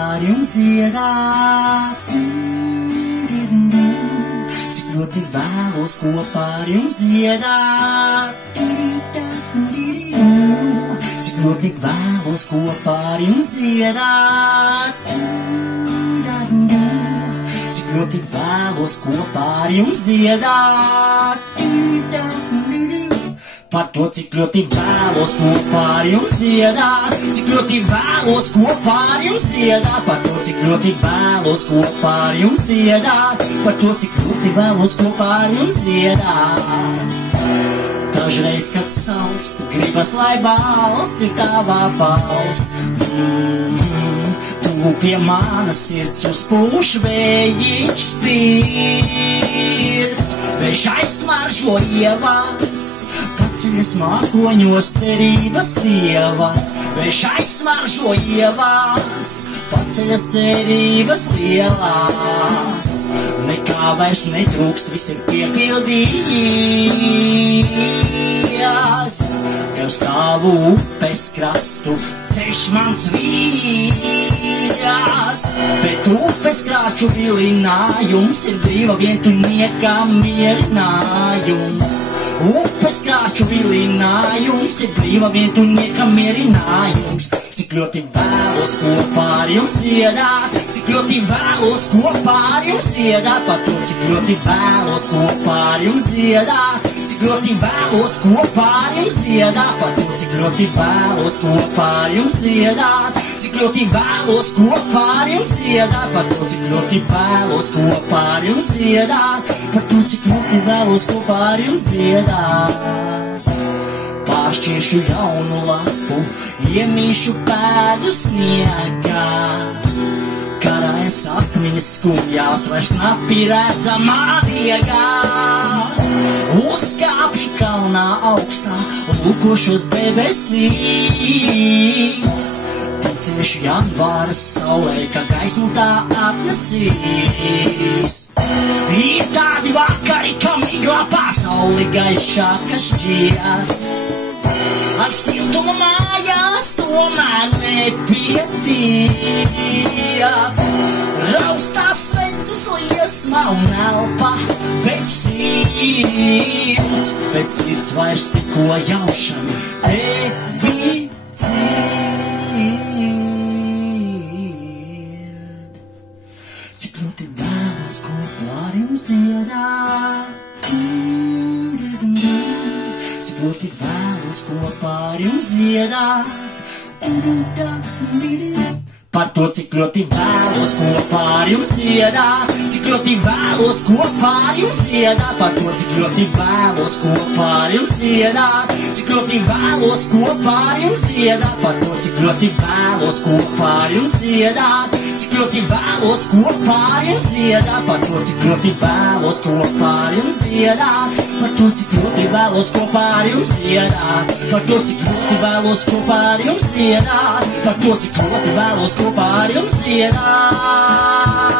ar jums dziedāt. Cik ļoti vēlos kopā ar jums dziedāt. Cik ļoti vēlos kopā ar jums dziedāt. Cik ļoti vēlos kopā ar jums dziedāt. Par to, cik ļoti vēlos kopā ar jums dziedāt. Cik ļoti vēlos kopā ar jums dziedāt. Par to, cik ļoti vēlos kopā ar jums dziedāt. Par to, cik ļoti vēlos kopā ar jums dziedāt. Dažreiz, kad sauc, tu gribas, lai balsts ir tavā balsts. Tu pie manas sirds uzpūš vējiņš spirts. Vējš aizsmaržo ievas, paceļas mākoņos cerības tievas. Vējš aizsmaržo ievas, paceļas cerības lielās. Nekā vairs netrūkst, viss ir piepildījies. Tev stāvu upes krastu, ceļš mans vījas. Bet upes krāču vilinājums ir brīva vientunieka mierinājums. Upes krāču vilinājums ir brīva vientunieka mierinājums. Cik ļoti vēlos kopā ar jums dziedāt. Cik ļoti vēlos kopā ar jums dziedāt. Par to, cik ļoti vēlos kopā ar jums dziedāt. Cik ļoti vēlos kopā ar jums dziedāt. Par to, cik ļoti vēlos kopā ar jums dziedāt. Cik ļoti vēlos kopā ar jums dziedāt. Par to, cik ļoti vēlos kopā ar jums dziedāt. Par to, cik ļoti vēlos kopā ar jums dziedāt. Pāršķiršu jaunu lapu, iemīšu pēdu sniegā. Karājas atmiņas skumjās, vairs knapi redzamā diegā. Uzkāpšu kalnā augstā un lūkošos debesīs. Ticēšu janvāra saulē, ka gaismu tā atnesīs. Ir tādi vakari, ka miglā pasauli gaišāka šķiet. Ar siltumu mājās tomēr nepietiek. Raustās sveces liesmā un elpa pēc sirds vairs tikko jaušami tevi dzied. Cik ļoti vēlos kopā ar jums dziedāt. Cik ļoti vēlos kopā ar jums dziedāt. Par to, cik ļoti vēlos kopā ar jums dziedāt. Cik ļoti vēlos kopā ar jums dziedāt. Par to, cik ļoti vēlos kopā ar jums dziedāt. Cik ļoti vēlos kopā ar jums dziedāt. Par to, cik ļoti vēlos kopā ar jums dziedāt. Cik ļoti vēlos kopā ar jums dziedāt. Par to, cik ļoti vēlos kopā ar jums dziedāt. Par to, cik ļoti vēlos kopā ar jums dziedāt. Par to, cik ļoti vēlos kopā ar jums dziedāt. Par to, cik ļoti vēlos kopā ar jums dziedāt.